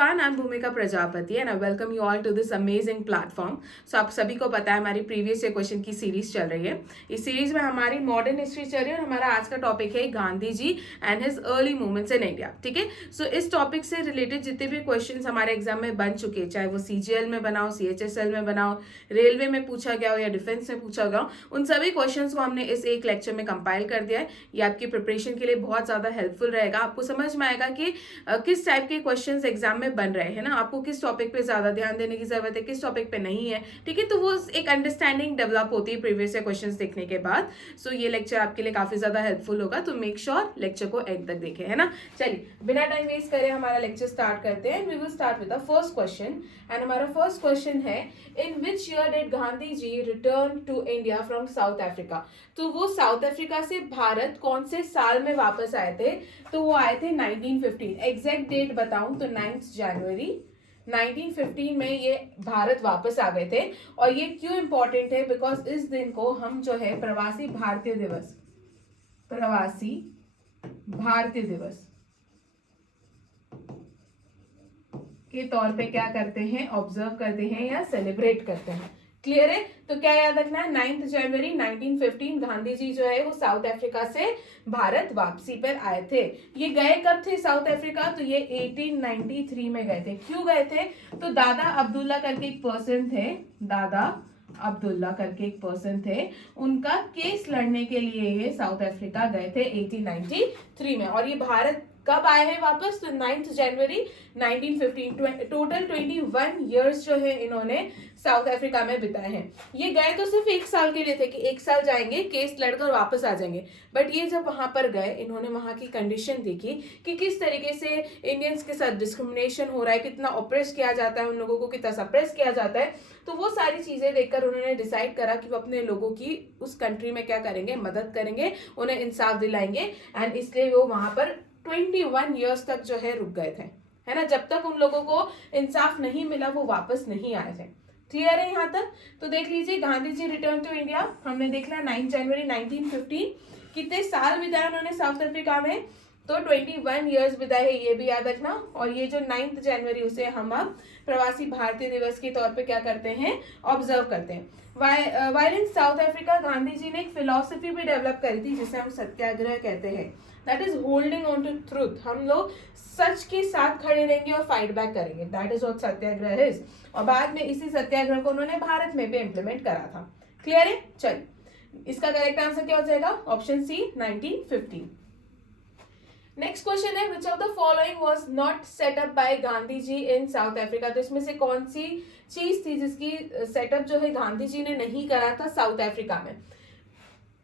everyone, I'm Bhumika Prajapati and I welcome you all to this amazing platform. So आप सभी को पता है हमारी प्रीवियस ईयर क्वेश्चन की सीरीज चल रही है. इस सीरीज में हमारी मॉडर्न हिस्ट्री चल रही है और हमारा आज का टॉपिक है Gandhi ji and his early movements in India. ठीक है. सो इस टॉपिक से रिलेटेड जितने भी क्वेश्चंस हमारे एग्जाम में बन चुके हैं, चाहे वो CGL में बनाओ, CHSL में बनाओ, रेलवे में पूछा गया हो या डिफेंस में पूछा गया हो, उन सभी क्वेश्चंस को हमने इस एक लेक्चर में कंपाइल कर दिया है. ये आपकी प्रिपरेशन के लिए बहुत ज्यादा हेल्पफुल रहेगा. आपको समझ में आएगा कि किस टाइप के क्वेश्चंस एग्जाम में बन रहे हैं ना, आपको किस टॉपिक पे ज्यादा ध्यान देने की जरूरत है, किस टॉपिक पे नहीं है. ठीक है. तो वो एक अंडरस्टैंडिंग डेवलप होती है प्रीवियस ईयर क्वेश्चंस देखने के बाद. सो ये लेक्चर आपके लिए काफी ज्यादा हेल्पफुल होगा, तो मेक श्योर लेक्चर को एंड तक देखें, है ना. चलिए बिना टाइम वेस्ट करे हमारा लेक्चर स्टार्ट करते हैं. We will start with the first question and हमारा फर्स्ट क्वेश्चन है, in which year did Gandhi ji return to India from South Africa. तो वो साउथ अफ्रीका से भारत कौन से साल में वापस आए थे? तो वो आए थे 1915. एग्जैक्ट डेट बताऊं तो 9 जनवरी 1915 में ये भारत वापस आ गए थे. और ये क्यों इंपॉर्टेंट है? बिकॉज इस दिन को हम जो है प्रवासी भारतीय दिवस के तौर पे क्या करते हैं? ऑब्जर्व करते हैं या सेलिब्रेट करते हैं. क्लियर है? तो क्या याद रखना है? 9 जनवरी 1915 गांधी जी जो है वो साउथ अफ्रीका से भारत वापसी पर आए थे. ये गए कब थे साउथ अफ्रीका? तो ये 1893 में गए थे. क्यों गए थे? तो दादा अब्दुल्ला करके एक पर्सन थे, उनका केस लड़ने के लिए ये साउथ अफ्रीका गए थे 1893 में. और ये भारत कब आए हैं वापस? तो 9 जनवरी 1915. टोटल 21 इयर्स जो है इन्होंने साउथ अफ्रीका में बिताए हैं. ये गए तो सिर्फ 1 साल के लिए थे कि 1 साल जाएंगे, केस लड़कर वापस आ जाएंगे. बट ये जब वहां पर गए, इन्होंने वहां की कंडीशन देखी कि किस तरीके से इंडियंस के साथ डिस्क्रिमिनेशन हो रहा है, कितना ऑप्रेस किया जाता है उन लोगों को, कितना सप्रेस किया जाता है. तो वो सारी चीजें देखकर उन्होंने डिसाइड करा कि वो अपने लोगों की उस कंट्री में क्या करेंगे? मदद करेंगे, उन्हें इंसाफ दिलाएंगे. एंड इसलिए वो वहां पर 21 इयर्स तक जो है रुक गए थे, है ना. जब तक उन लोगों को इंसाफ नहीं मिला वो वापस नहीं आए थे. क्लियर है यहाँ तक? तो देख लीजिए, Gandhi ji return to India हमने देख लिया 9 जनवरी 1915. कितने साल बिताए उन्होंने साउथ अफ्रीका में? तो 21 इयर्स बिताए, ये भी याद रखना. और ये जो 9 जनवरी उसे हम अब प्रवासी भारतीय दिवस के तौर पे क्या करते हैं? ऑब्जर्व करते हैं. While in south Africa Gandhi ji ने एक फिलॉसफी भी डेवलप करी थी जिसे हम सत्याग्रह कहते हैं. That is holding on to truth. हम लोग सच के साथ खड़े रहेंगे और फाइट बैक करेंगे. That is what satyagraha is. और बाद में इसी सत्याग्रह को उन्होंने भारत में भी इम्प्लीमेंट करा था. क्लियर है? चलिए, इसका करेक्ट आंसर क्या हो जाएगा? Option C 1915. नेक्स्ट क्वेश्चन है, which of the following was not set up by Gandhi ji in south Africa. तो इसमें से कौन सी चीज थी जिसकी सेटअप जो है गांधी जी ने नहीं करा था साउथ अफ्रीका में?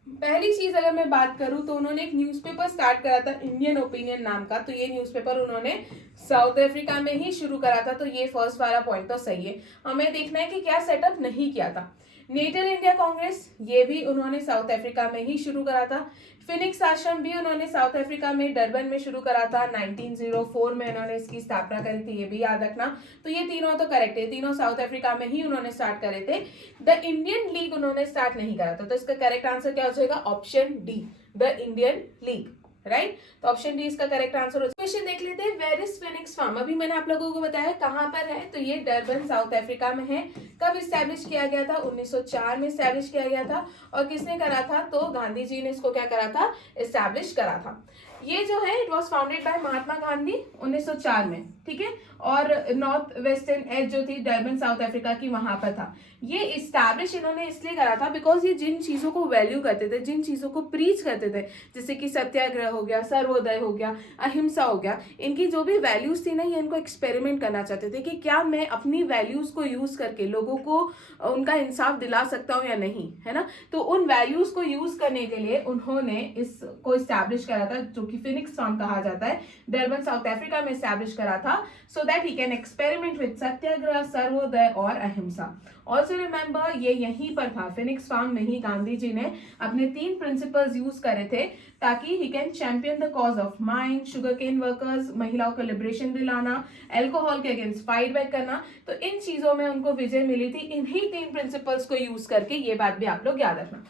पहली चीज अगर मैं बात करूं तो उन्होंने एक न्यूज़पेपर स्टार्ट करा था इंडियन ओपिनियन नाम का. तो ये न्यूज़पेपर उन्होंने साउथ अफ्रीका में ही शुरू करा था. तो ये फर्स्ट वाला पॉइंट तो सही है. हमें देखना है कि क्या सेटअप नहीं किया था. नेटल इंडिया कांग्रेस, ये भी उन्होंने साउथ अफ्रीका में ही शुरू करा था. फिनिक्स आश्रम भी उन्होंने साउथ अफ्रीका में डरबन में शुरू करा था. 1904 में उन्होंने इसकी स्थापना करी थी, ये भी याद रखना. तो ये तीनों तो करेक्ट है, तीनों साउथ अफ्रीका में ही उन्होंने स्टार्ट करे थे. द इंडियन लीग उन्होंने स्टार्ट नहीं करा था. तो इसका करेक्ट आंसर क्या हो जाएगा? Option D, the Indian league. Right. तो ऑप्शन डी इसका करेक्ट आंसर हो. क्वेश्चन देख लेते हैं, वेयर इज फिनिक्स फार्म. अभी मैंने आप लोगों को बताया कहां पर है. तो ये डरबन साउथ अफ्रीका में है. कब इस्टेब्लिश किया गया था? 1904 में इस्टेब्लिश किया गया था. और किसने करा था? तो गांधी जी ने इसको क्या करा था? इस्टेब्लिश करा था. ये जो है it was founded by Mahatma Gandhi 1904 में. ठीक है. और नॉर्थ वेस्टर्न एज जो थी डरबन साउथ अफ्रीका की, वहां पर था. ये इस्टेब्लिश इन्होंने इसलिए करा था बिकॉज ये जिन चीजों को वैल्यू करते थे, जिन चीजों को प्रीच करते थे, जैसे कि सत्याग्रह हो गया, सर्वोदय हो गया, अहिंसा हो गया, इनकी जो भी वैल्यूज थी ना, ये इनको एक्सपेरिमेंट करना चाहते थे कि क्या मैं अपनी वैल्यूज को यूज करके लोगों को उनका इंसाफ दिला सकता हूँ या नहीं, है ना. तो उन वैल्यूज को यूज करने के लिए उन्होंने इसको इस्टेब्लिश करा था, जो कि फिनिक्स फार्म कहा जाता है. डरबन साउथ अफ्रीका में इस्टेब्लिश करा था so that he can experiment with satyagraha, Sarvodaya और अहिंसा. ऑल्सो रिमेंबर, ये यहीं पर था, फिनिक्स फार्म में ही गांधी जी ने अपने 3 प्रिंसिपल्स यूज करे थे ताकि he can champion the cause of mine, sugar cane workers, महिलाओं को लिबरेशन दिलाना, अल्कोहल के अगेंस्ट फाइट बैक करना. तो इन चीजों में उनको विजय मिली थी इन्हीं 3 प्रिंसिपल्स को यूज करके. ये बात भी आप लोग याद रखना.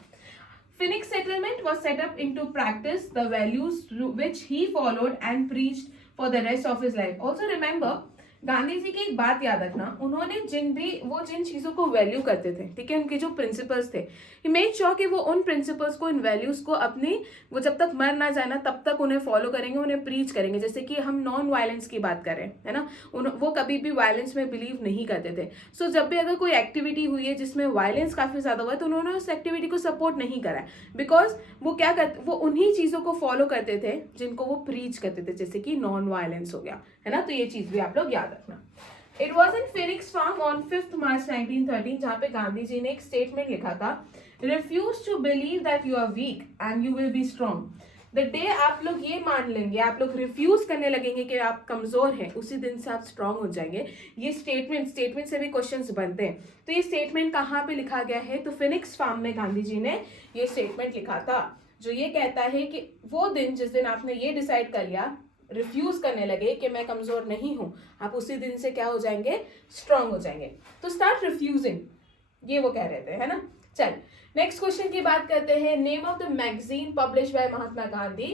Phoenix settlement was set up into practice the values which he followed and preached for the rest of his life. Also remember, Gandhi ji की एक बात याद रखना, उन्होंने जिन चीजों को वैल्यू करते थे, ठीक है, उनके जो प्रिंसिपल्स थे, ही मेड श्योर कि वो उन प्रिंसिपल्स को, इन वैल्यूज को अपनी, वो जब तक मर ना जाए ना तब तक उन्हें फॉलो करेंगे, उन्हें प्रीच करेंगे। जैसे कि हम नॉन वायलेंस की बात करें, है ना, वो कभी भी वायलेंस में बिलीव नहीं करते थे। सो जब भी अगर कोई एक्टिविटी हुई है जिसमें वायलेंस काफी ज्यादा हुआ है तो उन्होंने उस एक्टिविटी को सपोर्ट नहीं करा, बिकॉज वो क्या करते, वो उन्हीं चीजों को फॉलो करते थे जिनको वो प्रीच करते थे, जैसे कि नॉन वायलेंस हो गया, है ना। तो ये चीज भी आप लोग याद रखना। It was in Phoenix farm on 5 March 1913, जहां पे गांधी जी ने एक स्टेटमेंट लिखा था, refuse to believe that you are weak and you will be strong. The day आप लोग ये मान लेंगे, आप लोग रिफ्यूज करने लगेंगे कि आप कमजोर हैं, उसी दिन से आप स्ट्रांग हो जाएंगे। ये स्टेटमेंट से भी क्वेश्चंस बनते हैं। तो ये स्टेटमेंट कहाँ पे लिखा गया है, तो फिनिक्स फार्म में गांधी जी ने ये स्टेटमेंट लिखा था, जो ये कहता है कि वो दिन, जिस दिन आपने ये डिसाइड कर लिया, रिफ्यूज करने लगे कि मैं कमजोर नहीं हूं, आप उसी दिन से क्या हो जाएंगे, स्ट्रांग हो जाएंगे। तो स्टार्ट रिफ्यूजिंग, ये वो कह रहे थे, है ना। चल नेक्स्ट क्वेश्चन की बात करते हैं। Name of the magazine publish by Mahatma Gandhi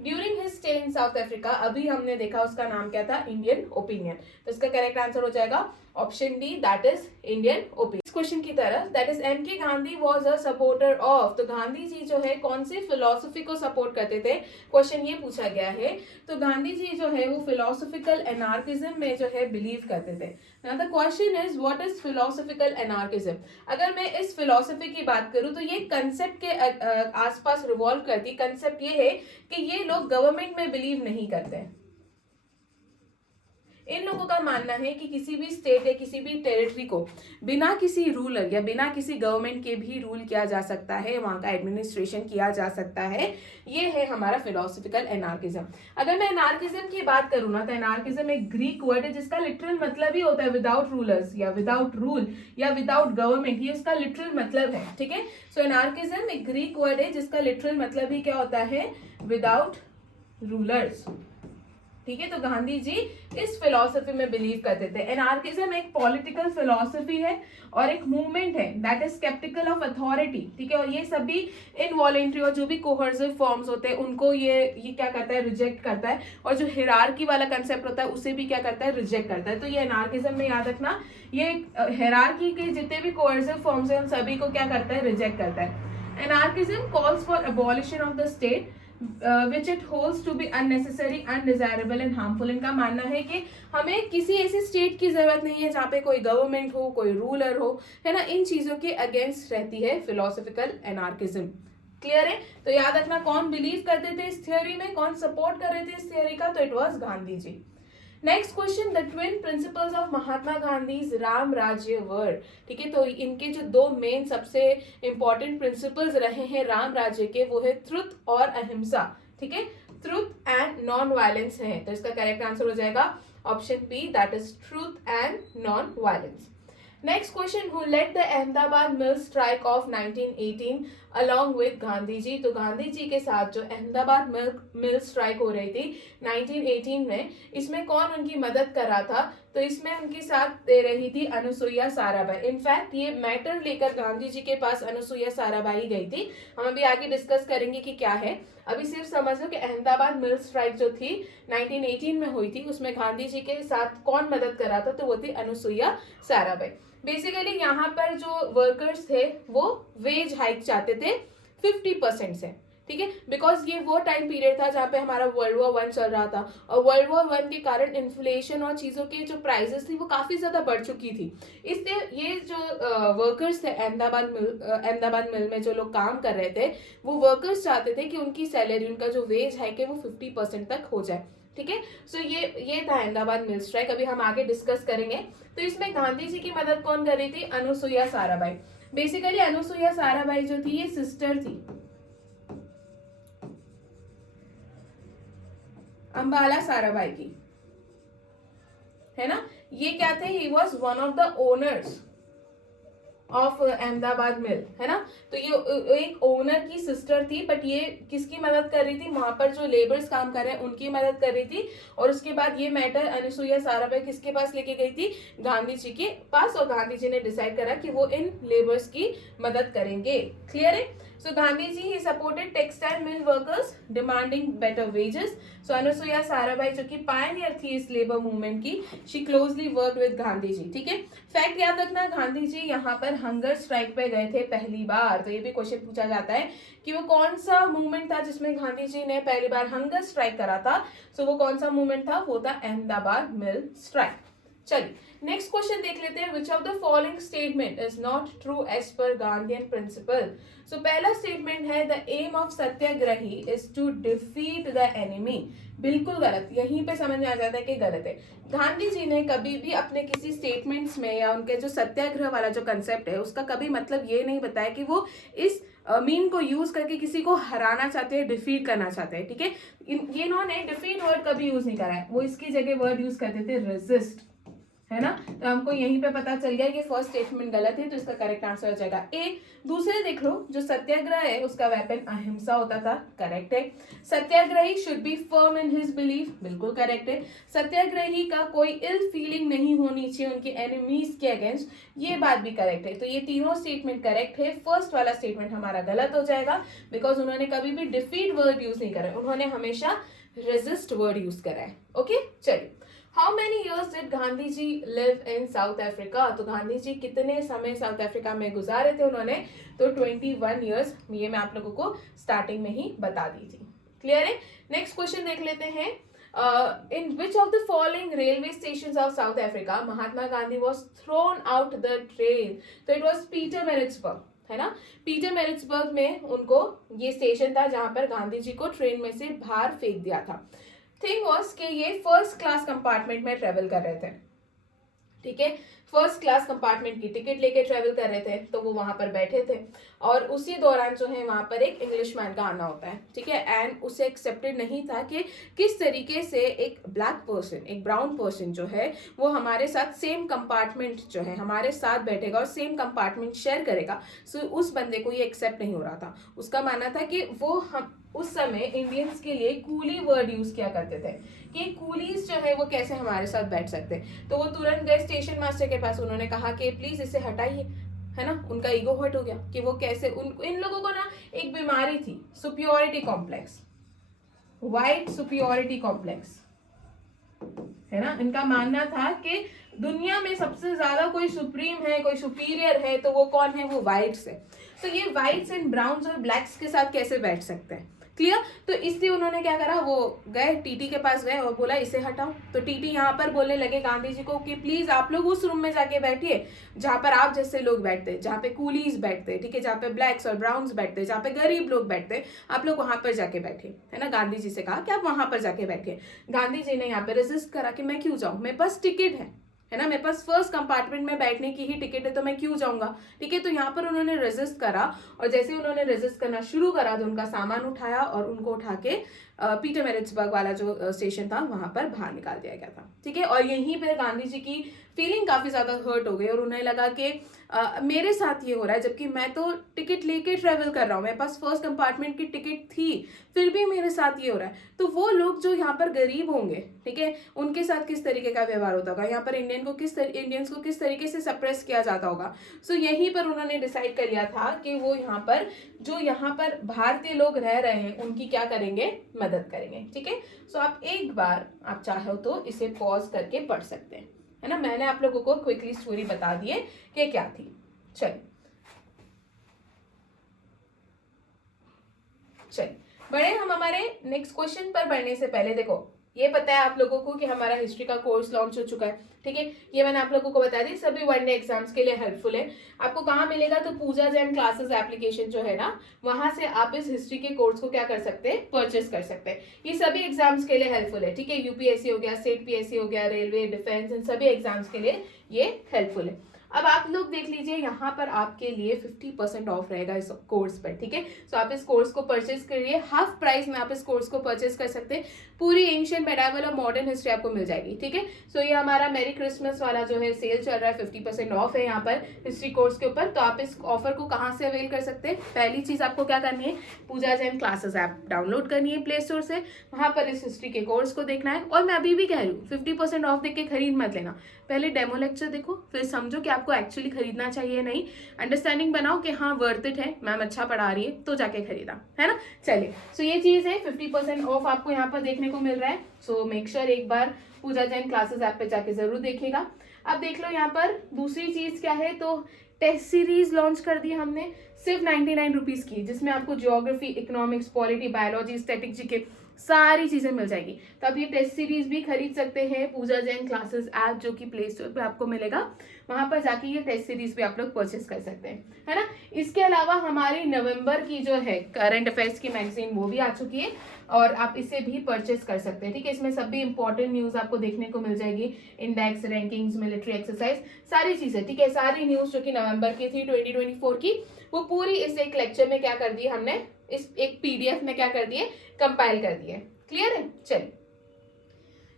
during his stay in south Africa. अभी हमने देखा उसका नाम क्या था, इंडियन ओपिनियन। तो इसका करेक्ट आंसर हो जाएगा option D, that is Indian opinion. Question की तरफ, दैट इज एम के Gandhi was a supporter of. तो गांधी जी जो है कौन सी फिलोसफी को सपोर्ट करते थे, क्वेश्चन ये पूछा गया है। तो गांधी जी जो है वो फिलोसफिकल एनार्किज्म में जो है बिलीव करते थे। Now the question is what is philosophical anarchism. अगर मैं इस फिलोसफी की बात करूं तो ये कंसेप्ट के आसपास रिवॉल्व करती। कंसेप्ट ये है कि ये लोग गवर्नमेंट में बिलीव नहीं करते हैं। इन लोगों का मानना है कि किसी भी स्टेट या किसी भी टेरिटरी को बिना किसी रूलर या बिना किसी गवर्नमेंट के भी रूल किया जा सकता है, वहां का एडमिनिस्ट्रेशन किया जा सकता है। ये है हमारा फिलोसफिकल एनार्किज्म। अगर मैं एनार्किज्म की बात करूँ ना, तो एनार्किज्म एक ग्रीक वर्ड है जिसका लिटरल मतलब ही होता है विदाउट रूलर्स या विदाउट रूल या विदाउट गवर्नमेंट। ये इसका लिटरल मतलब है, ठीक है। सो एनार्किज्म एक ग्रीक वर्ड है जिसका लिटरल मतलब ही क्या होता है, विदाउट रूलर्स, ठीक है। तो गांधी जी इस फिलॉसफी में बिलीव करते थे। एनार्किज्म एक पॉलिटिकल फिलॉसफी है और एक मूवमेंट है that is sceptical of authority, ठीक है। और ये सभी इनवॉलेंट्री और जो भी कोहर्सिव फॉर्म्स होते हैं उनको ये क्या करता है, रिजेक्ट करता है। और जो हिरार्की वाला कंसेप्ट होता है उसे भी क्या करता है, रिजेक्ट करता है। तो ये एनार्किज्म में याद रखना, ये हिरार्की के जितने भी कोहर्सिव फॉर्म्स हैं उन सभी को क्या करता है, रिजेक्ट करता है। Anarchism calls for abolition of the state which it holds to be unnecessary, undesirable and harmful। इनका मानना है कि हमें किसी ऐसी स्टेट की जरूरत नहीं है जहाँ पे कोई गवर्नमेंट हो, कोई रूलर हो, है ना। इन चीजों के अगेंस्ट रहती है फिलोसफिकल एनार्किज्म। क्लियर है। तो याद रखना कौन बिलीव करते थे इस थियोरी में, कौन सपोर्ट कर रहे थे इस थियोरी का, तो it was Gandhi ji. Next question, the twin principles of Mahatma Gandhi Ram Rajya were. ठीक है, तो इनके जो दो मेन सबसे इंपॉर्टेंट प्रिंसिपल्स रहे हैं राम राज्य के, वो है ट्रुथ और अहिंसा। ठीक है, ट्रुथ एंड नॉन वायलेंस है। तो इसका करेक्ट आंसर हो जाएगा option B, that is truth and non violence. Next question, who led the Ahmedabad mill strike of 1918 along with Gandhi ji. तो गांधी जी के साथ जो अहमदाबाद मिल स्ट्राइक हो रही थी 1918 में, इसमें कौन उनकी मदद कर रहा था, तो इसमें उनकी साथ दे रही थी अनुसुईया साराभाई। इनफैक्ट ये मैटर लेकर गांधी जी के पास अनुसुईया साराभाई गई थी। हम अभी आगे डिस्कस करेंगे कि क्या है, अभी सिर्फ समझ लो कि अहमदाबाद मिल स्ट्राइक जो थी 1918 में हुई थी, उसमें गांधी जी के साथ कौन मदद कर रहा था, तो वो थी अनुसुईया साराभाई। बेसिकली यहाँ पर जो वर्कर्स थे वो वेज हाइक चाहते थे 50% से। ठीक है, बिकॉज ये वो टाइम पीरियड था जहाँ पे हमारा वर्ल्ड वॉर 1 चल रहा था, और वर्ल्ड वॉर 1 के कारण इन्फ्लेशन और चीजों के जो प्राइसेस थी वो काफी ज्यादा बढ़ चुकी थी। इसलिए ये जो वर्कर्स थे अहमदाबाद मिल में जो लोग काम कर रहे थे, वो वर्कर्स चाहते थे कि उनकी सैलरी, उनका जो वेज हाइक है वो 50% तक हो जाए। ठीक है, सो ये था अहमदाबाद मिल स्ट्राइक। अभी हम आगे डिस्कस करेंगे। तो इसमें गांधी जी की मदद कौन कर रही थी, अनुसुईया साराभाई। बेसिकली अनुसुईया साराभाई जो थी ये सिस्टर थी अंबाला साराभाई की, है ना। ये क्या थे, he was one of the owners of Ahmedabad mill, है ना। तो ये एक ओनर की सिस्टर थी, बट ये किसकी मदद कर रही थी, वहां पर जो लेबर्स काम कर रहे हैं उनकी मदद कर रही थी। और उसके बाद ये मैटर अनुसुईया साराभाई किसके पास लेके गई थी, गांधी जी के पास, और गांधी जी ने डिसाइड करा कि वो इन लेबर्स की मदद करेंगे। क्लियर है। So Gandhiji, he supported textile mill workers demanding better wages. So Anusuiya Sarabhai जो कि पायनियर थी इस लेबर मूवमेंट की, she closely worked with Gandhi ji. ठीक है, फैक्ट याद रखना, गांधी जी यहाँ पर हंगर स्ट्राइक पे गए थे पहली बार. तो ये भी क्वेश्चन पूछा जाता है कि वो कौन सा मूवमेंट था जिसमें गांधी जी ने पहली बार हंगर स्ट्राइक करा था. सो वो कौन सा मूवमेंट था? वो था अहमदाबाद मिल स्ट्राइक. चलिए नेक्स्ट क्वेश्चन देख लेते हैं. Which of the following statement is not true as per Gandhian principle. So पहला स्टेटमेंट है the aim of satyagrahi is to defeat the enemy. बिल्कुल गलत. यहीं पे समझ में आ जाता है कि गलत है. गांधी जी ने कभी भी अपने किसी स्टेटमेंट्स में या उनके जो सत्याग्रह वाला जो कंसेप्ट है उसका कभी मतलब ये नहीं बताया कि वो इस मीन को यूज करके किसी को हराना चाहते हैं, डिफीट करना चाहते हैं. ठीक है, ये इन्होंने डिफीट वर्ड कभी यूज नहीं करा है. वो इसकी जगह वर्ड यूज करते थे रेजिस्ट, है ना. तो हमको यहीं पे पता चल गया कि फर्स्ट स्टेटमेंट गलत है, तो इसका करेक्ट आंसर हो जाएगा ए. दूसरे देख लो, जो सत्याग्रह है उसका वेपन अहिंसा होता था, करेक्ट है. Satyagrahi should be firm in his belief, बिल्कुल करेक्ट है. सत्याग्रही का कोई इल फीलिंग नहीं होनी चाहिए उनके एनिमीज के अगेंस्ट, ये बात भी करेक्ट है. तो ये तीनों स्टेटमेंट करेक्ट है. फर्स्ट वाला स्टेटमेंट हमारा गलत हो जाएगा बिकॉज उन्होंने कभी भी डिफीट वर्ड यूज नहीं करा, उन्होंने हमेशा रेजिस्ट वर्ड यूज करा है. ओके, चलिए. How many years did Gandhi ji live in south Africa. तो गांधी जी कितने समय साउथ अफ्रीका में गुजारे थे उन्होंने? तो 21 ईयर्स. ये मैं आप लोगों को स्टार्टिंग में ही बता दी थी. क्लियर है. नेक्स्ट क्वेश्चन देख लेते हैं. In which of the following railway station of south Africa Mahatma Gandhi was thrown out the train. तो इट वॉज पीटरमैरिट्सबर्ग, है ना. पीटरमैरिट्सबर्ग में उनको ये स्टेशन था जहां पर गांधी जी को ट्रेन में से बाहर फेंक दिया था. थिंग वॉज कि ये फर्स्ट क्लास कंपार्टमेंट में ट्रेवल कर रहे थे. ठीक है, फर्स्ट क्लास कंपार्टमेंट की टिकट लेके ट्रेवल कर रहे थे, तो वो वहां पर बैठे थे और उसी दौरान जो है वहां पर एक इंग्लिश मैन का आना होता है. ठीक है, एंड उसे एक्सेप्टेड नहीं था कि किस तरीके से एक ब्लैक पर्सन, एक ब्राउन पर्सन जो है वो हमारे साथ सेम कंपार्टमेंट जो है हमारे साथ बैठेगा और सेम कंपार्टमेंट शेयर करेगा. सो उस बंदे को ये एक्सेप्ट नहीं हो रहा था. उसका मानना था कि वो हम उस समय इंडियंस के लिए कूली वर्ड यूज किया करते थे कि कूलीज जो है वो कैसे हमारे साथ बैठ सकते. तो वो तुरंत गए स्टेशन मास्टर के पास, उन्होंने कहा कि प्लीज इसे हटाइए, है ना. उनका ईगो हर्ट हो गया कि वो कैसे, इन लोगों को ना एक बीमारी थी, superiority complex, white superiority complex, है ना. इनका मानना था कि दुनिया में सबसे ज्यादा कोई सुप्रीम है, कोई सुपीरियर है, तो वो कौन है? वो व्हाइट्स है. तो ये व्हाइट्स एंड ब्राउन्स और ब्लैक्स के साथ कैसे बैठ सकते हैं? क्लियर. तो इसलिए उन्होंने क्या करा, वो गए टीटी के पास गए और बोला इसे हटाओ. तो टीटी यहाँ पर बोलने लगे गांधी जी को कि प्लीज आप लोग उस रूम में जाके बैठिए जहाँ पर आप जैसे लोग बैठते, जहाँ पे कूलीज बैठते, ठीक है, जहाँ पे ब्लैक्स और ब्राउन्स बैठते, जहाँ पे गरीब लोग बैठते, आप लोग वहां पर जाके बैठे, है ना. गांधी जी से कहा कि आप वहां पर जाके बैठिए. गांधी जी ने यहाँ पे रेजिस्ट करा कि मैं क्यों जाऊं, मेरे पास टिकट है ना, मेरे पास फर्स्ट कंपार्टमेंट में बैठने की ही टिकट है, तो मैं क्यों जाऊंगा. ठीक है, तो यहाँ पर उन्होंने रेजिस्ट करा और जैसे ही उन्होंने रेजिस्ट करना शुरू करा तो उनका सामान उठाया और उनको उठा के पीटरमैरिट्सबर्ग वाला जो स्टेशन था वहां पर बाहर निकाल दिया गया था. ठीक है, और यहीं पर गांधी जी की फीलिंग काफी ज्यादा हर्ट हो गई और उन्हें लगा कि मेरे साथ ये हो रहा है जबकि मैं तो टिकट लेके ट्रेवल कर रहा हूँ, मेरे पास फर्स्ट कंपार्टमेंट की टिकट थी, फिर भी मेरे साथ ये हो रहा है. तो वो लोग जो यहाँ पर गरीब होंगे, ठीक है, उनके साथ किस तरीके का व्यवहार होता होगा, यहाँ पर इंडियंस को किस तरीके से सप्रेस किया जाता होगा. सो यहीं पर उन्होंने डिसाइड कर लिया था कि वो यहाँ पर जो यहाँ पर भारतीय लोग रह रहे हैं उनकी क्या करेंगे, मदद करेंगे. ठीक है, सो आप एक बार आप चाहो तो इसे पॉज करके पढ़ सकते हैं, है ना. मैंने आप लोगों को क्विकली स्टोरी बता दी है कि क्या थी. चलिए बढ़े हम हमारे नेक्स्ट क्वेश्चन पर. बढ़ने से पहले देखो, ये पता है आप लोगों को कि हमारा हिस्ट्री का कोर्स लॉन्च हो चुका है. ठीक है, ये मैंने आप लोगों को बता दी, सभी वनडे एग्जाम्स के लिए हेल्पफुल है. आपको कहाँ मिलेगा? तो पूजा जैन क्लासेस एप्लीकेशन जो है ना, वहां से आप इस हिस्ट्री के कोर्स को क्या कर सकते हैं, परचेस कर सकते हैं. ये सभी एग्जाम्स के लिए हेल्पफुल है. ठीक है, यूपीएससी हो गया, स्टेट पीएससी हो गया, रेलवे, डिफेंस, इन सभी एग्जाम्स के लिए ये हेल्पफुल है. अब आप लोग देख लीजिए, यहाँ पर आपके लिए 50% ऑफ रहेगा इस कोर्स पर. ठीक है, सो आप इस कोर्स को परचेस करिए, हाफ प्राइस में आप इस कोर्स को परचेस कर सकते हैं. पूरी एंशिएंट, मेडाइवल और मॉडर्न हिस्ट्री आपको मिल जाएगी. ठीक है, सो ये हमारा मेरी क्रिसमस वाला जो है सेल चल रहा है, 50% ऑफ है यहाँ पर हिस्ट्री कोर्स के ऊपर. तो आप इस ऑफर को कहाँ से अवेल कर सकते हैं? पहली चीज आपको क्या करनी है, पूजा जैन क्लासेस ऐप डाउनलोड करनी है प्ले स्टोर से, वहां पर इस हिस्ट्री के कोर्स को देखना है. और मैं अभी भी कह रही हूँ 50% ऑफ देख के खरीद मत लेना, पहले डेमो लेक्चर देखो, फिर समझो कि आपको एक्चुअली खरीदना चाहिए नहीं, अंडरस्टैंडिंग बनाओ कि हाँ वर्थ इट है, मैम अच्छा पढ़ा रही है तो जाके खरीदा, है ना। चलिए, सो ये चीज़ है, 50% ऑफ आपको यहाँ पर देखने को मिल रहा है। सो मेक श्योर एक बार पूजा जैन क्लासेस ऐप पे जाके जरूर देखिएगा। अब देख लो यहाँ पर दूसरी चीज़ क्या है, तो टेस्ट सीरीज लॉन्च कर दी हमने सिर्फ 99 रुपीज़ की, जिसमें आपको geography, economics, polity, biology, static, GK सारी चीज़ें मिल जाएगी। तो आप ये टेस्ट सीरीज भी खरीद सकते हैं पूजा जैन क्लासेस ऐप, जो कि प्ले स्टोर पे आपको मिलेगा, वहां पर जाके ये टेस्ट सीरीज भी आप लोग परचेस कर सकते हैं, है ना। इसके अलावा हमारी नवंबर की जो है करंट अफेयर्स की मैगजीन वो भी आ चुकी है और आप इसे भी परचेस कर सकते हैं, ठीक है। इसमें सभी इंपॉर्टेंट न्यूज आपको देखने को मिल जाएगी, इंडेक्स, रैंकिंग्स, मिलिट्री एक्सरसाइज, सारी चीजें, ठीक है। सारी न्यूज जो कि नवंबर की थी 2024 की, वो पूरी इस एक लेक्चर में क्या कर दी हमने, इस एक पीडीएफ में क्या कर दिए, कंपाइल कर दिए। क्लियर है। चलिए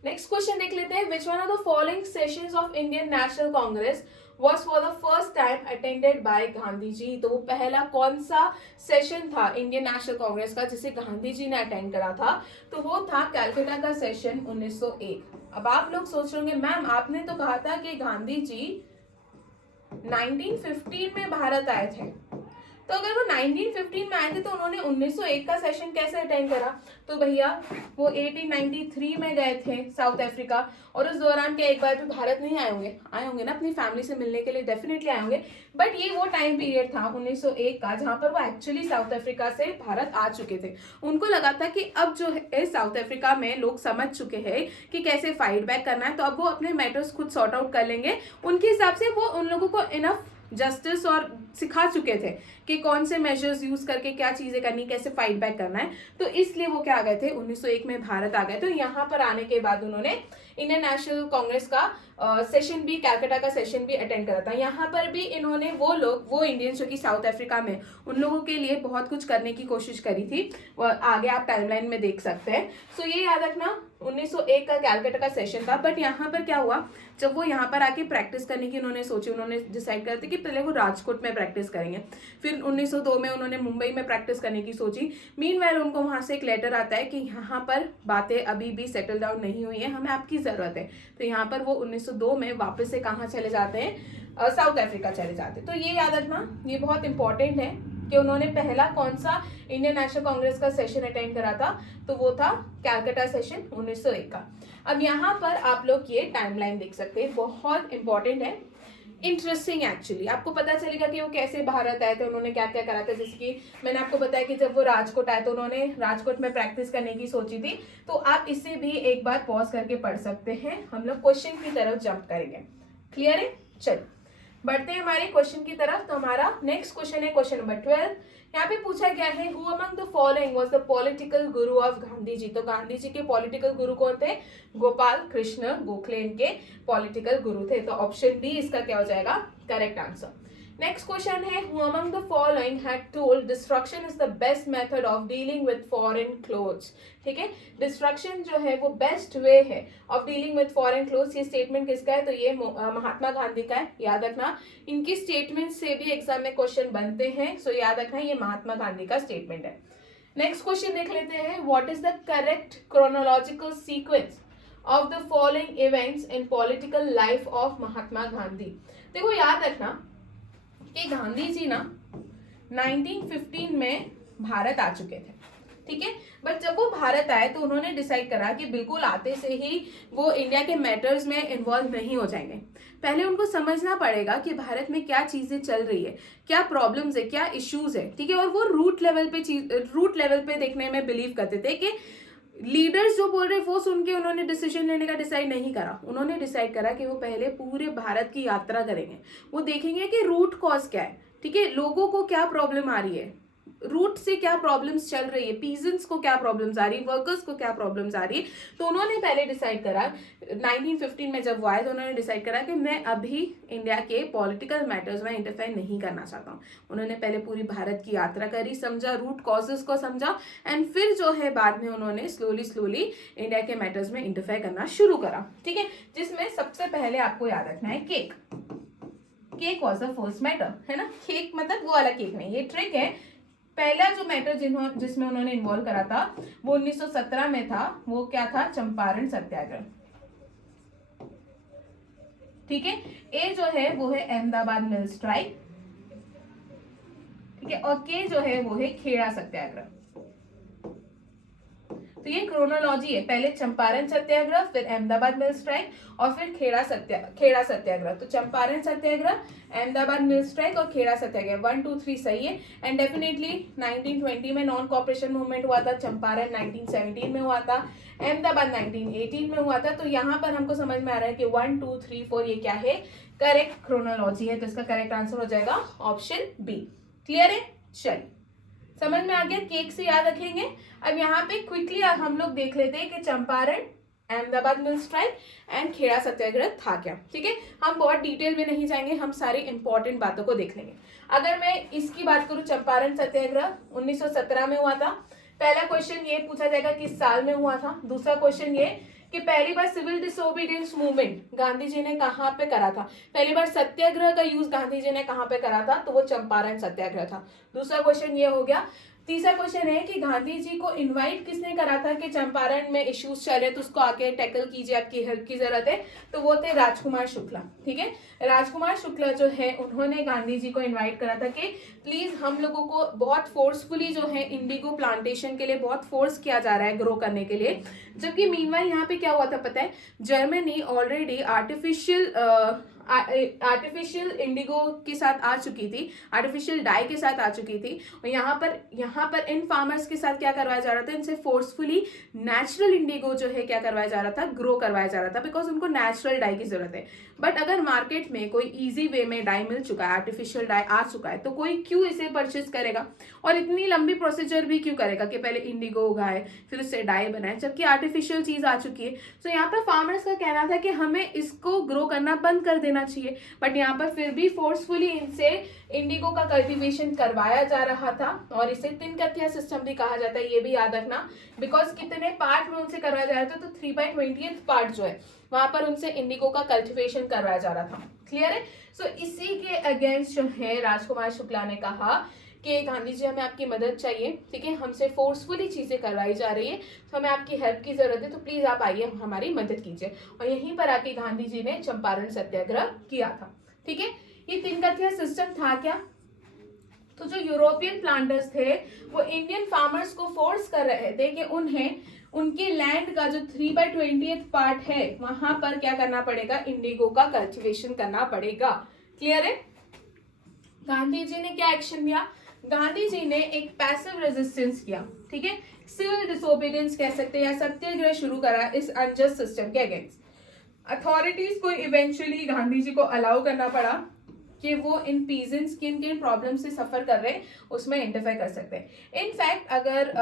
नेक्स्ट क्वेश्चन देख लेते हैं। Which one of the following sessions of Indian National Congress was for the first time attended by Gandhi ji. तो पहला कौन सा सेशन था इंडियन नेशनल कांग्रेस का जिसे गांधी जी ने अटेंड करा था, तो वो था कैलकाटा का सेशन 1901। अब आप लोग सोच रहे होंगे मैम आपने तो कहा था कि गांधी जी 1915 में भारत आए थे, तो अगर वो 1915 में आए थे तो उन्होंने 1901 का सेशन कैसे अटेंड करा, तो भैया वो 1893 में गए थे साउथ अफ्रीका, और उस दौरान क्या एक बार भी भारत नहीं आए होंगे ना अपनी फैमिली से मिलने के लिए, डेफिनेटली आए होंगे, बट ये वो टाइम पीरियड था 1901 का जहां पर वो एक्चुअली साउथ अफ्रीका से भारत आ चुके थे। उनको लगा था कि अब जो है साउथ अफ्रीका में लोग समझ चुके हैं कि कैसे फाइट बैक करना है, तो अब वो अपने मैटर्स खुद सॉर्ट आउट कर लेंगे। उनके हिसाब से वो उन लोगों को इनफ जस्टिस और सिखा चुके थे कि कौन से मेजर्स यूज करके क्या चीजें करनी, कैसे फाइट बैक करना है, तो इसलिए वो क्या आ गए थे 1901 में भारत आ गए। तो यहाँ पर आने के बाद उन्होंने इंडियन नेशनल कांग्रेस का सेशन भी, कैलकाटा का सेशन भी अटेंड करा था। यहाँ पर भी इन्होंने वो इंडियंस जो कि साउथ अफ्रीका में, उन लोगों के लिए बहुत कुछ करने की कोशिश करी थी, आगे आप टाइमलाइन में देख सकते हैं। सो ये याद रखना 1901 का कैलकाटा का सेशन था। बट यहाँ पर क्या हुआ, जब वो यहाँ पर आके प्रैक्टिस करने की उन्होंने सोची, उन्होंने डिसाइड करते कि पहले वो राजकोट में प्रैक्टिस करेंगे, फिर 1902 में उन्होंने मुंबई में प्रैक्टिस करने की सोची। मीनवाइल उनको वहां से एक लेटर आता है कि यहाँ पर बातें अभी भी सेटल डाउन नहीं हुई है, हमें आपकी जरूरत है। तो यहाँ पर वो 1902 में वापस से कहाँ चले जाते हैं, साउथ अफ्रीका चले जाते हैं। तो ये याद रखना, ये बहुत इंपॉर्टेंट है कि उन्होंने पहला कौन सा इंडियन नेशनल कांग्रेस का सेशन अटेंड करा था, तो वो था कैलकाटा सेशन 1901 का। अब यहाँ पर आप लोग ये टाइमलाइन देख सकते हैं, बहुत इंपॉर्टेंट है, इंटरेस्टिंग एक्चुअली। आपको पता चलेगा कि वो कैसे भारत आए थे, उन्होंने क्या क्या करा था। जैसे कि मैंने आपको बताया कि जब वो राजकोट आए तो उन्होंने राजकोट में प्रैक्टिस करने की सोची थी, तो आप इसे भी एक बार पॉज करके पढ़ सकते हैं। हम लोग क्वेश्चन की तरफ जंप करेंगे। क्लियर है। चलो बढ़ते हैं हमारे क्वेश्चन की तरफ। तो हमारा नेक्स्ट क्वेश्चन है क्वेश्चन नंबर 12। यहाँ पे पूछा गया है who among the following was the political Guru of Gandhi ji. तो गांधी जी के पॉलिटिकल गुरु कौन थे, गोपाल कृष्ण गोखले इनके पॉलिटिकल गुरु थे। तो ऑप्शन डी इसका क्या हो जाएगा, करेक्ट आंसर। नेक्स्ट क्वेश्चन है who among the following had told destruction is the best method of dealing with foreign clothes. ठीक है, डिस्ट्रक्शन जो है वो बेस्ट वे है of dealing with foreign clothes. ये स्टेटमेंट किसका है, तो ये महात्मा गांधी का है। याद रखना, इनकी स्टेटमेंट से भी एग्जाम में क्वेश्चन बनते हैं, सो याद रखना ये महात्मा गांधी का स्टेटमेंट है। नेक्स्ट क्वेश्चन देख लेते हैं, what is the correct chronological sequence of the following events in political life of Mahatma Gandhi. देखो याद रखना कि गांधी जी ना 1915 में भारत आ चुके थे, ठीक है। बट जब वो भारत आए तो उन्होंने डिसाइड करा कि बिल्कुल आते से ही वो इंडिया के मैटर्स में इन्वॉल्व नहीं हो जाएंगे। पहले उनको समझना पड़ेगा कि भारत में क्या चीजें चल रही है, क्या प्रॉब्लम्स है, क्या इश्यूज है, ठीक है। और वो रूट लेवल पे देखने में बिलीव करते थे कि लीडर्स जो बोल रहे वो सुन के उन्होंने डिसीजन लेने का डिसाइड नहीं करा। उन्होंने डिसाइड करा कि वो पहले पूरे भारत की यात्रा करेंगे, वो देखेंगे कि रूट कॉज क्या है, ठीक है, लोगों को क्या प्रॉब्लम आ रही है, रूट से क्या प्रॉब्लम्स चल रही है, पीजेंट्स को क्या प्रॉब्लम्स आ रही है, वर्कर्स को क्या प्रॉब्लम्स आ रही है। तो उन्होंने पहले डिसाइड करा 1915 में जब वो आए तो उन्होंने डिसाइड करा कि मैं अभी इंडिया के पॉलिटिकल मैटर्स में इंटरफेयर नहीं करना चाहता हूँ। उन्होंने पहले पूरी भारत की यात्रा करी, समझा, रूट कॉजेस को समझा, एंड फिर जो है बाद में उन्होंने स्लोली इंडिया के मैटर्स में इंटरफेयर करना शुरू करा, ठीक है। जिसमें सबसे पहले आपको याद रखना है cake was the first matter, है ना। केक मतलब वो वाला केक नहीं, ये ट्रिक है। पहला जो मैटर जिसमें उन्होंने इन्वॉल्व करा था वो 1917 में था। वो क्या था, चंपारण सत्याग्रह, ठीक है। ए जो है वो है अहमदाबाद मिल स्ट्राइक, ठीक है, और के जो है वो है खेड़ा सत्याग्रह। तो ये क्रोनोलॉजी है, पहले चंपारण सत्याग्रह, फिर अहमदाबाद मिल स्ट्राइक और फिर खेड़ा सत्याग्रह। तो चंपारण सत्याग्रह, अहमदाबाद मिल स्ट्राइक और खेड़ा सत्याग्रह, 1 2 3 सही है। एंड डेफिनेटली 1920 में नॉन कॉपरेशन मूवमेंट हुआ था, चंपारण 1917 में हुआ था, अहमदाबाद 1918 में हुआ था। तो यहाँ पर हमको समझ में आ रहा है कि 1 2 3 4 ये क्या है, करेक्ट क्रोनोलॉजी है। तो इसका करेक्ट आंसर हो जाएगा ऑप्शन बी। क्लियर है, चलिए समझ में आ गया, केक से याद रखेंगे। अब यहाँ पे क्विकली हम लोग देख लेते हैं कि Champaran, Ahmedabad mill strike and Kheda satyagraha था क्या। ठीक है, हम बहुत डिटेल में नहीं जाएंगे, हम सारी इंपॉर्टेंट बातों को देख लेंगे। अगर मैं इसकी बात करूं, चंपारण सत्याग्रह 1917 में हुआ था। पहला क्वेश्चन ये पूछा जाएगा किस साल में हुआ था। दूसरा क्वेश्चन ये कि पहली बार civil disobedience movement Gandhi ji ने कहां पे करा था, पहली बार सत्याग्रह का यूज गांधी जी ने कहां पे करा था, तो वो चंपारण सत्याग्रह था। दूसरा क्वेश्चन ये हो गया। तीसरा क्वेश्चन है कि गांधी जी को इनवाइट किसने करा था कि चंपारण में इश्यूज चल रहे तो उसको आके टैकल कीजिए, आपकी हेल्प की जरूरत है, तो वो थे राजकुमार शुक्ला। ठीक है, राजकुमार शुक्ला जो है उन्होंने गांधी जी को इनवाइट करा था कि प्लीज हम लोगों को बहुत फोर्सफुली जो है इंडिगो प्लांटेशन के लिए बहुत फोर्स किया जा रहा है ग्रो करने के लिए। जबकि मीनवाइल यहाँ पे क्या हुआ था पता है, जर्मनी ऑलरेडी आर्टिफिशियल इंडिगो के साथ आ चुकी थी, आर्टिफिशियल डाई के साथ आ चुकी थी। और यहाँ पर इन फार्मर्स के साथ क्या करवाया जा रहा था, इनसे फोर्सफुली नेचुरल इंडिगो जो है क्या करवाया जा रहा था, ग्रो करवाया जा रहा था, बिकॉज उनको नेचुरल डाई की जरूरत है। बट अगर मार्केट में कोई इजी वे में डाई मिल चुका है, आर्टिफिशियल डाई आ चुका है, तो कोई क्यों इसे परचेज करेगा और इतनी लंबी प्रोसीजर भी क्यों करेगा कि पहले इंडिगो उगाए फिर उससे डाई बनाए, जबकि आर्टिफिशियल चीज आ चुकी है। तो यहाँ पर फार्मर्स का कहना था कि हमें इसको ग्रो करना बंद कर देना चाहिए, बट यहाँ पर फिर भी फोर्सफुली इनसे इंडिगो का कल्टीवेशन करवाया जा रहा था। और इसे तिनकथिया सिस्टम भी कहा जाता है, ये भी याद रखना, बिकॉज कितने पार्ट में उनसे करवाया जा रहा था, तो 3/20th पार्ट जो है वहां पर उनसे इंडिगो का कल्टीवेशन करवाया जा रहा था। क्लियर है। सो इसी के अगेंस्ट जो है राजकुमार शुक्ला ने कहा कि गांधी जी हमें आपकी मदद चाहिए, ठीक है, हमसे फोर्सफुली चीजें करवाई जा रही है, तो हमें आपकी हेल्प की जरूरत है, तो प्लीज आप आइए हमारी मदद कीजिए। और यहीं पर आके गांधी जी ने चंपारण सत्याग्रह किया था। ठीक है, ये तिनकथिया सिस्टम था क्या, तो जो यूरोपियन प्लांटर्स थे वो इंडियन फार्मर्स को फोर्स कर रहे थे कि उन्हें उनके लैंड का जो 3/20th पार्ट है वहां पर क्या करना पड़ेगा, इंडिगो का कल्टीवेशन करना पड़ेगा। क्लियर है। गांधी जी ने क्या एक्शन लिया, गांधी जी ने एक पैसिव रेजिस्टेंस किया, ठीक है, सिविल डिसोबीडियंस कह सकते हैं, या सत्याग्रह शुरू करा इस अनजस्ट सिस्टम के अगेंस्ट। अथॉरिटीज को इवेंचुअली गांधी जी को अलाउ करना पड़ा कि वो इन पीजेंट्स किन किन प्रॉब्लम से सफर कर रहे हैं उसमें इंटरफेयर कर सकते हैं। इनफैक्ट अगर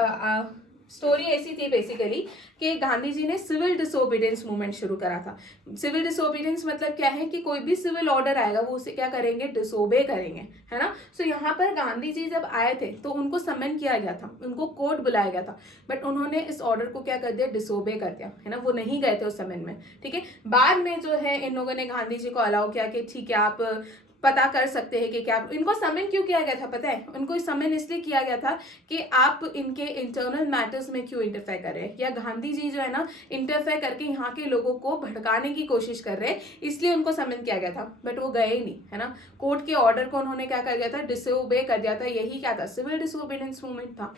स्टोरी ऐसी थी बेसिकली कि गांधी जी ने सिविल डिसोबीडियंस मूवमेंट शुरू करा था। सिविल डिसोबीडियंस मतलब क्या है कि कोई भी सिविल ऑर्डर आएगा वो उसे क्या करेंगे, डिसोबे करेंगे, है ना। सो यहाँ पर गांधी जी जब आए थे तो उनको समन किया गया था, उनको कोर्ट बुलाया गया था, बट उन्होंने इस ऑर्डर को क्या कर दिया, डिसोबे कर दिया, है ना, वो नहीं गए थे उस समन में। ठीक है, बाद में जो है इन लोगों ने गांधी जी को अलाउ किया कि ठीक है आप पता कर सकते हैं कि क्या, इनको समन क्यों किया गया था पता है, उनको समन इसलिए किया गया था कि आप इनके इंटरनल मैटर्स में क्यों इंटरफेयर कर रहे हैं, या गांधी जी जो है ना इंटरफेयर करके यहाँ के लोगों को भड़काने की कोशिश कर रहे हैं, इसलिए उनको समन किया गया था। बट वो गए ही नहीं, है ना, कोर्ट के ऑर्डर को उन्होंने क्या कर दिया था, डिसोबे कर दिया था। यही क्या था, सिविल डिसोबीडियंस मूवमेंट था।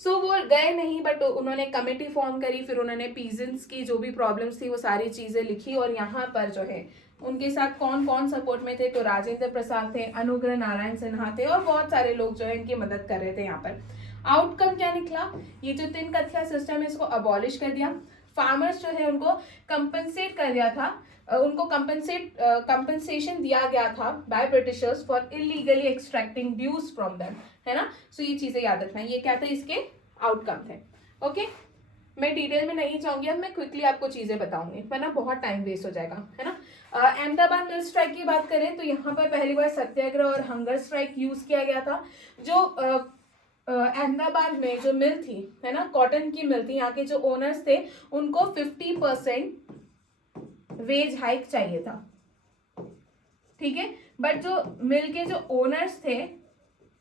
सो वो गए नहीं, बट उन्होंने कमेटी फॉर्म करी, फिर उन्होंने पीजेंट्स की जो भी प्रॉब्लम्स थी वो सारी चीजें लिखी, और यहाँ पर जो है उनके साथ कौन कौन सपोर्ट में थे, तो राजेंद्र प्रसाद थे, अनुग्रह नारायण सिन्हा थे, और बहुत सारे लोग जो है इनकी मदद कर रहे थे। यहाँ पर आउटकम क्या निकला, ये जो तिनकथिया सिस्टम है इसको अबॉलिश कर दिया। फार्मर्स जो है उनको कंपनसेट कर दिया था, उनको कंपनसेशन दिया गया था by Britishers for illegally extracting dues from them, है ना। सो ये चीजें याद रखना, ये क्या थे, इसके आउटकम थे। ओके, मैं डिटेल में नहीं जाऊंगी, अब मैं क्विकली आपको चीजें बताऊंगी, वरना बहुत टाइम वेस्ट हो जाएगा, है ना। अहमदाबाद मिल स्ट्राइक की बात करें तो यहाँ पर पहली बार सत्याग्रह और हंगर स्ट्राइक यूज किया गया था। जो अहमदाबाद में जो मिल थी, है ना, कॉटन की मिल थी, यहाँ के जो ओनर्स थे उनको 50% वेज हाइक चाहिए था, ठीक है, बट जो मिल के जो ओनर्स थे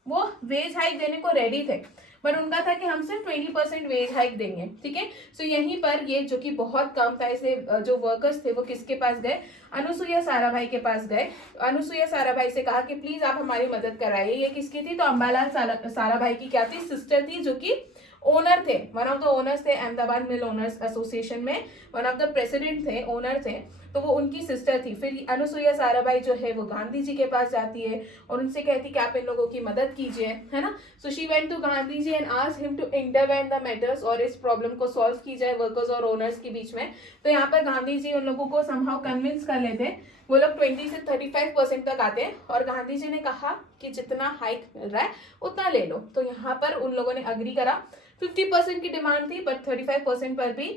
वो वेज हाइक देने को रेडी थे, बट उनका था कि हम सिर्फ 20% वेज हाइक देंगे, ठीक है। सो यहीं पर ये जो कि बहुत कम था, इसे जो वर्कर्स थे वो किसके पास गए, अनुसुईया साराभाई के पास गए। अनुसुईया साराभाई से कहा कि प्लीज आप हमारी मदद कराइए। ये किसकी थी, तो अंबालाल साराभाई की क्या थी, सिस्टर थी, जो कि ओनर थे, वन ऑफ द ओनर्स थे अहमदाबाद मिल ओनर्स एसोसिएशन में, वन ऑफ द प्रेसिडेंट थे, ओनर थे, तो वो उनकी सिस्टर थी। फिर अनुसुईया साराभाई जो है वो गांधी जी के पास जाती है और उनसे कहती कि आप इन लोगों की मदद कीजिए, है ना। So she went to Gandhi ji and asked him to intervene the matters, और इस प्रॉब्लम को सॉल्व की जाए वर्कर्स और ओनर्स के बीच में। तो यहाँ पर गांधी जी उन लोगों को समहाउ कन्विंस कर लेते हैं। वो लोग 20 से 35% तक आते हैं और गांधी जी ने कहा कि जितना हाइक मिल रहा है उतना ले लो। तो यहाँ पर उन लोगों ने अग्री करा। 50% की डिमांड थी बट 35% पर भी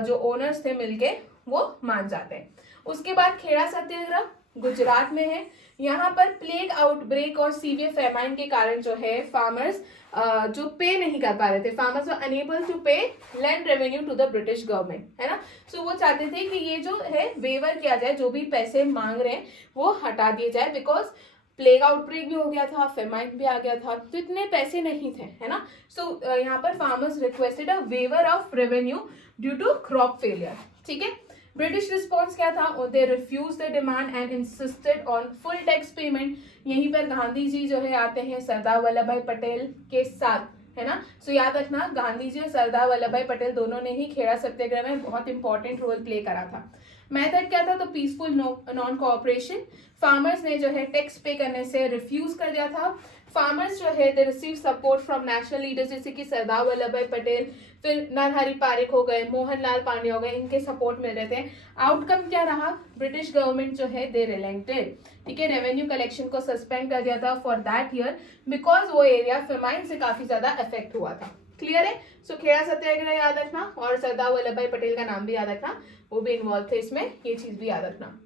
जो ओनर्स थे मिलके वो मान जाते हैं। उसके बाद खेड़ा सत्याग्रह गुजरात में है। यहाँ पर प्लेग आउटब्रेक और सीवियर फेमाइन के कारण जो है फार्मर्स जो पे नहीं कर पा रहे थे, farmers were unable to pay land revenue to the British government, है ना। सो वो चाहते थे कि ये जो है वेवर किया जाए, जो भी पैसे मांग रहे हैं वो हटा दिए जाए, बिकॉज प्लेग आउटब्रेक भी हो गया था, फेमाइन भी आ गया था, तो इतने पैसे नहीं थे, है ना। सो यहाँ पर farmers requested a waiver of revenue due to crop failure, ठीक है। ब्रिटिश रिस्पॉन्स क्या था, they refused the demand and insisted on full tax payment. यहीं पर गांधी जी जो है आते हैं सरदार वल्लभ भाई पटेल के साथ, है ना। सो याद रखना गांधी जी और सरदार वल्लभ भाई पटेल दोनों ने ही खेड़ा सत्याग्रह में बहुत इंपॉर्टेंट रोल प्ले करा था। मेथड क्या था, तो पीसफुल नॉन कोऑपरेशन। फार्मर्स ने जो है टैक्स पे करने से रिफ्यूज कर दिया था। फार्मर्स जो है they receive support from national leaders, जैसे कि सरदार वल्लभ भाई पटेल, फिर नरहरि पारिक हो गए, मोहनलाल पांडे हो गए, इनके सपोर्ट मिल रहे थे। आउटकम क्या रहा, ब्रिटिश गवर्नमेंट जो है दे रिलेंटेड, ठीक है, रेवेन्यू कलेक्शन को सस्पेंड कर दिया था फॉर दैट ईयर, बिकॉज वो एरिया फेमाइन से काफी ज्यादा अफेक्ट हुआ था। क्लियर है। सो खेड़ा सत्याग्रह याद रखना और सरदार वल्लभ भाई पटेल का नाम भी याद रखना, वो भी इन्वॉल्व थे इसमें, ये चीज भी याद रखना।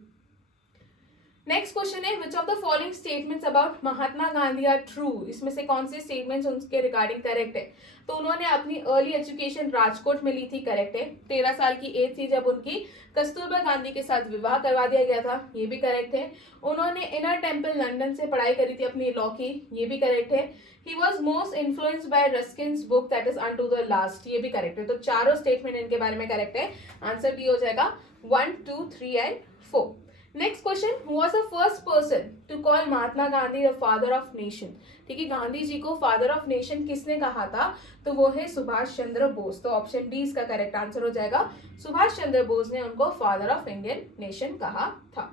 नेक्स्ट क्वेश्चन है which of the following statements about Mahatma Gandhi are true, इसमें से कौन से स्टेटमेंट्स उनके रिगार्डिंग करेक्ट है। तो उन्होंने अपनी अर्ली एजुकेशन राजकोट में ली थी, करेक्ट है। 13 साल की एज थी जब उनकी कस्तूरबा गांधी के साथ विवाह करवा दिया गया था, ये भी करेक्ट है। उन्होंने इनर टेम्पल लंदन से पढ़ाई करी थी अपनी लॉ की, ये भी करेक्ट है। He was most influenced by Ruskin's book that is unto the last, ये भी करेक्ट है। तो चारों स्टेटमेंट इनके बारे में करेक्ट है। आंसर भी हो जाएगा 1, 2, 3 and 4। Next question, who was the first person to call Mahatma Gandhi the father of nation, ठीक है। गांधी जी को फादर ऑफ नेशन किसने कहा था, तो वो है सुभाष चंद्र बोस। तो ऑप्शन डी इसका करेक्ट आंसर हो जाएगा, सुभाष चंद्र बोस ने उनको फादर ऑफ इंडियन नेशन कहा था।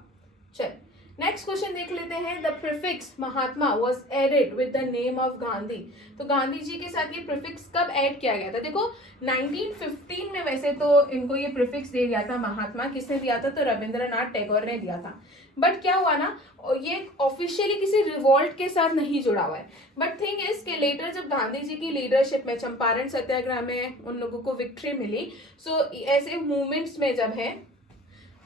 चल नेक्स्ट क्वेश्चन देख लेते हैं। The prefix Mahatma was added with the name of Gandhi, तो गांधी जी के साथ ये प्रीफिक्स कब ऐड किया गया था। देखो 1915 में वैसे तो इनको ये प्रीफिक्स दिया गया था महात्मा, किसने दिया था, तो रविंद्रनाथ टैगोर ने दिया था। बट क्या हुआ ना, ये ऑफिशियली किसी रिवॉल्ट के साथ नहीं जुड़ा हुआ है, बट थिंग इज के लेटर जब गांधी जी की लीडरशिप में चंपारण सत्याग्रह में उन लोगों को विक्ट्री मिली, सो ऐसे मूवमेंट्स में जब है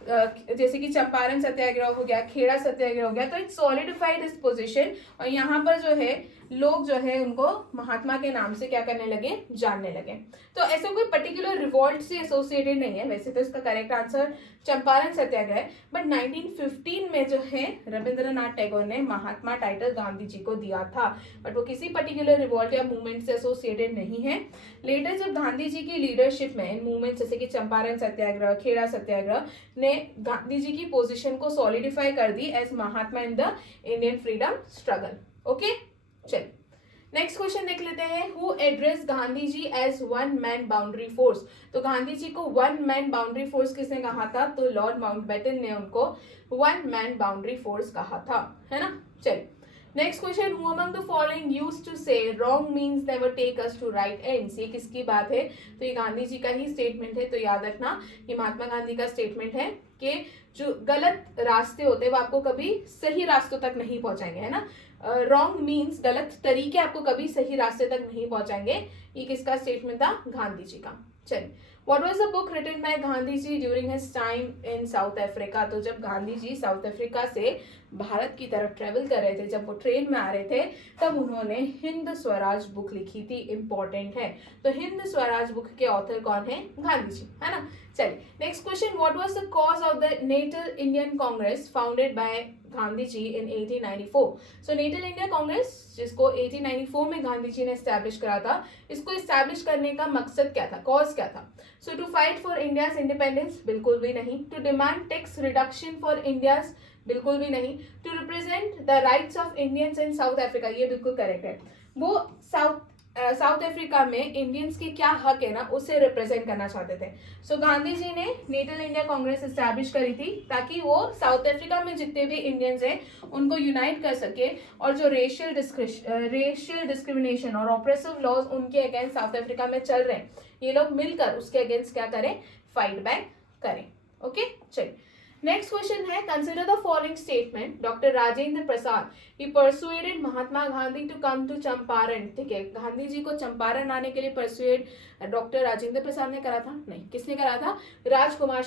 जैसे कि चंपारण सत्याग्रह हो गया, खेड़ा सत्याग्रह हो गया, तो इट सॉलिडिफाइड हिज पोजीशन, और यहाँ पर जो है लोग जो है उनको महात्मा के नाम से क्या करने लगे, जानने लगे। तो ऐसे कोई पर्टिकुलर रिवॉल्ट से एसोसिएटेड नहीं है, वैसे तो इसका करेक्ट आंसर चंपारण सत्याग्रह है, बट 1915 में जो है रविंद्रनाथ टैगोर ने महात्मा टाइटल गांधी जी को दिया था, बट वो किसी पर्टिकुलर रिवॉल्ट या मूवमेंट से एसोसिएटेड नहीं है। लेटर जब गांधी जी की लीडरशिप में इन मूवमेंट जैसे कि चंपारण सत्याग्रह, खेड़ा सत्याग्रह ने गांधी जी की पोजीशन को सॉलिडिफाई कर दी as Mahatma in the Indian freedom struggle. Okay, चल नेक्स्ट क्वेश्चन देख लेते हैं। Who address Gandhi ji as one man boundary force, तो गांधी जी को वन मैन बाउंड्री फोर्स किसने कहा था, तो लॉर्ड माउंटबेटन ने उनको वन मैन बाउंड्री फोर्स कहा था, है ना। चल next question, who among the following used to say wrong means never take us to right ends, ये किसकी बात है, तो ये गांधी जी का ही स्टेटमेंट है। तो याद रखना ये महात्मा गांधी का स्टेटमेंट है कि जो गलत रास्ते होते हैं वो आपको कभी सही रास्तों तक नहीं पहुंचाएंगे, है ना। रॉन्ग मीन्स गलत तरीके आपको कभी सही रास्ते तक नहीं पहुंचाएंगे, ये किसका स्टेटमेंट था, गांधी जी का। चलिए What was the book written by Gandhi ji during his time in South Africa? तो जब गांधी जी साउथ अफ्रीका से भारत की तरफ ट्रेवल कर रहे थे, जब वो ट्रेन में आ रहे थे, तब उन्होंने हिंद स्वराज बुक लिखी थी. इंपॉर्टेंट है. तो हिंद स्वराज बुक के ऑथर कौन है? गांधी जी, है ना. चलिए next question. What was the cause of the Natal Indian Congress founded by Gandhi ji in 1894? So Natal India Congress, जिसको 1894 में गांधी जी ने एस्टैब्लिश करा था, इसको एस्टैब्लिश करने का मकसद क्या था, कॉज क्या था? So to fight for India's independence, बिल्कुल भी नहीं. To demand tax reduction for India's, बिल्कुल भी नहीं. To represent the rights of Indians in south Africa, ये बिल्कुल करेक्ट है. वो साउथ अफ्रीका में इंडियंस के क्या हक है ना, उसे रिप्रेजेंट करना चाहते थे. सो गांधी जी ने नेटल इंडिया कांग्रेस एस्टैब्लिश करी थी ताकि वो साउथ अफ्रीका में जितने भी इंडियंस हैं उनको यूनाइट कर सके, और जो रेशियल डिस्क्रिमिनेशन और ऑप्रेसिव लॉज उनके अगेंस्ट साउथ अफ्रीका में चल रहे हैं, ये लोग मिलकर उसके अगेंस्ट क्या करें, फाइट बैक करें. ओके, चलिए नेक्स्ट क्वेश्चन है. Consider the following statement. Doctor Rajendra Prasad he persuaded Mahatma Gandhi to come to Champaran. ठीक है, गांधी जी को चंपारण आने के लिए परसुएड डॉक्टर राजेंद्र प्रसाद ने करा था? नहीं. किसने करा था? राजकुमार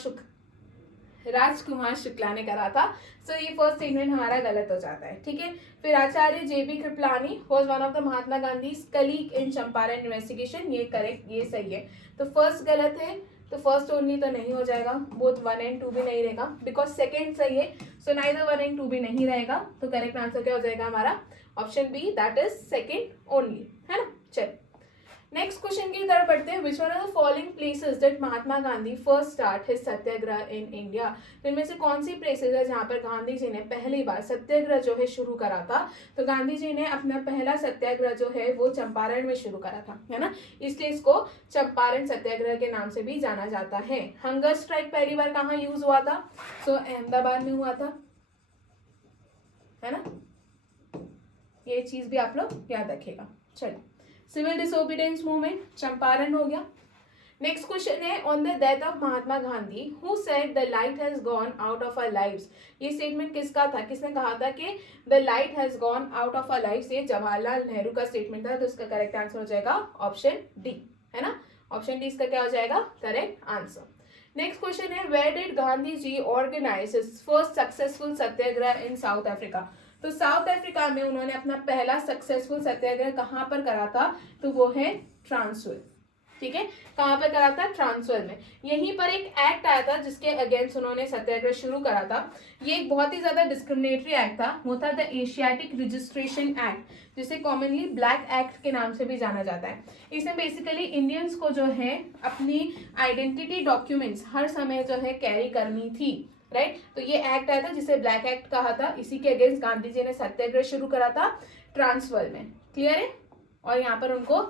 शुक्ला ने करा था. सो ये फर्स्ट स्टेटमेंट हमारा गलत हो जाता है. ठीक है. फिर Acharya J B Kripalani was one of the Mahatma Gandhi colleague in Champaran investigation. ये करेक्ट, ये सही है. तो फर्स्ट गलत है, तो फर्स्ट ओनली तो नहीं हो जाएगा. बोथ 1 and 2 भी नहीं रहेगा, बिकॉज सेकेंड सही है. सो नाइदर 1 and 2 भी नहीं रहेगा. तो करेक्ट आंसर क्या हो जाएगा हमारा? Option B, that is second only, है ना. चल नेक्स्ट क्वेश्चन की तरफ बढ़ते हैं. Which one of the following places that Mahatma Gandhi first start his satyagraha in India? तो इनमें से कौन सी प्लेसेस है जहां पर गांधी जी ने पहली बार सत्याग्रह जो है शुरू करा था? तो गांधी जी ने अपना पहला सत्याग्रह जो है वो चंपारण में शुरू करा था, है ना. इसलिए इसको चंपारण सत्याग्रह के नाम से भी जाना जाता है. हंगर स्ट्राइक पहली बार कहाँ यूज हुआ था? सो अहमदाबाद में हुआ था, है ना. ये चीज भी आप लोग याद रखिएगा. चलिए, सिविल डिसोबीडियंस मूवमेंट चंपारण हो गया. नेक्स्ट क्वेश्चन है. On the death of Mahatma Gandhi who said the light has gone out of our lives? ये स्टेटमेंट किसका था? किसने कहा था कि the light has gone out of our lives? ये जवाहरलाल नेहरू का स्टेटमेंट था. तो इसका करेक्ट आंसर हो जाएगा ऑप्शन डी, है ना. ऑप्शन डी इसका क्या हो जाएगा? Correct answer. नेक्स्ट क्वेश्चन है. Where did Gandhi ji organise his first successful satyagraha in south Africa? तो साउथ अफ्रीका में उन्होंने अपना पहला सक्सेसफुल सत्याग्रह कहां पर करा था? तो वो है ट्रांसवाल. ठीक है, कहां पर करा था? ट्रांसवाल में. यहीं पर एक एक्ट आया था जिसके अगेंस्ट उन्होंने सत्याग्रह शुरू करा था. ये एक बहुत ही ज्यादा डिस्क्रिमिनेटरी एक्ट था. वो था द एशियाटिक रजिस्ट्रेशन एक्ट, जिसे कॉमनली ब्लैक एक्ट के नाम से भी जाना जाता है. इसमें बेसिकली इंडियंस को जो है अपनी आइडेंटिटी डॉक्यूमेंट्स हर समय जो है कैरी करनी थी, राइट. तो ये एक्ट आया था जिसे ब्लैक एक्ट कहा था. इसी के अगेंस्ट गांधी जी ने सत्याग्रह शुरू करा था ट्रांसवाल में. क्लियर है. और यहाँ पर उनको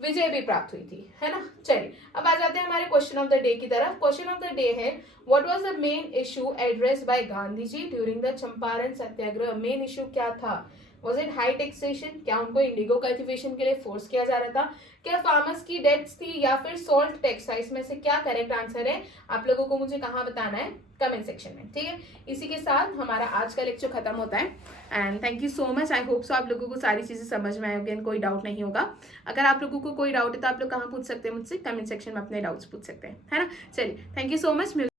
विजय भी प्राप्त हुई थी, है ना. चलिए अब आ जाते हैं हमारे क्वेश्चन ऑफ द डे की तरफ. क्वेश्चन ऑफ द डे है. What was the main issue addressed by Gandhi ji during the Champaran satyagraha? Main issue क्या था? Was it high taxation? क्या उनको इंडिगो कल्टिवेशन के लिए फोर्स किया जा रहा था? क्या फार्मर्स की डेथ्स थी, या फिर सॉल्ट टैक्स? इसमें से क्या करेक्ट आंसर है? आप लोगों को मुझे कहाँ बताना है? कमेंट सेक्शन में. ठीक है, इसी के साथ हमारा आज का लेक्चर खत्म होता है. And thank you so much. I hope so आप लोगों को सारी चीजें समझ में आएगी, कोई डाउट नहीं होगा. अगर आप लोगों को कोई डाउट है तो आप लोग कहाँ पूछ सकते हैं मुझसे? कमेंट सेक्शन में अपने डाउट्स पूछ सकते हैं, है ना. चलिए, थैंक यू सो मच.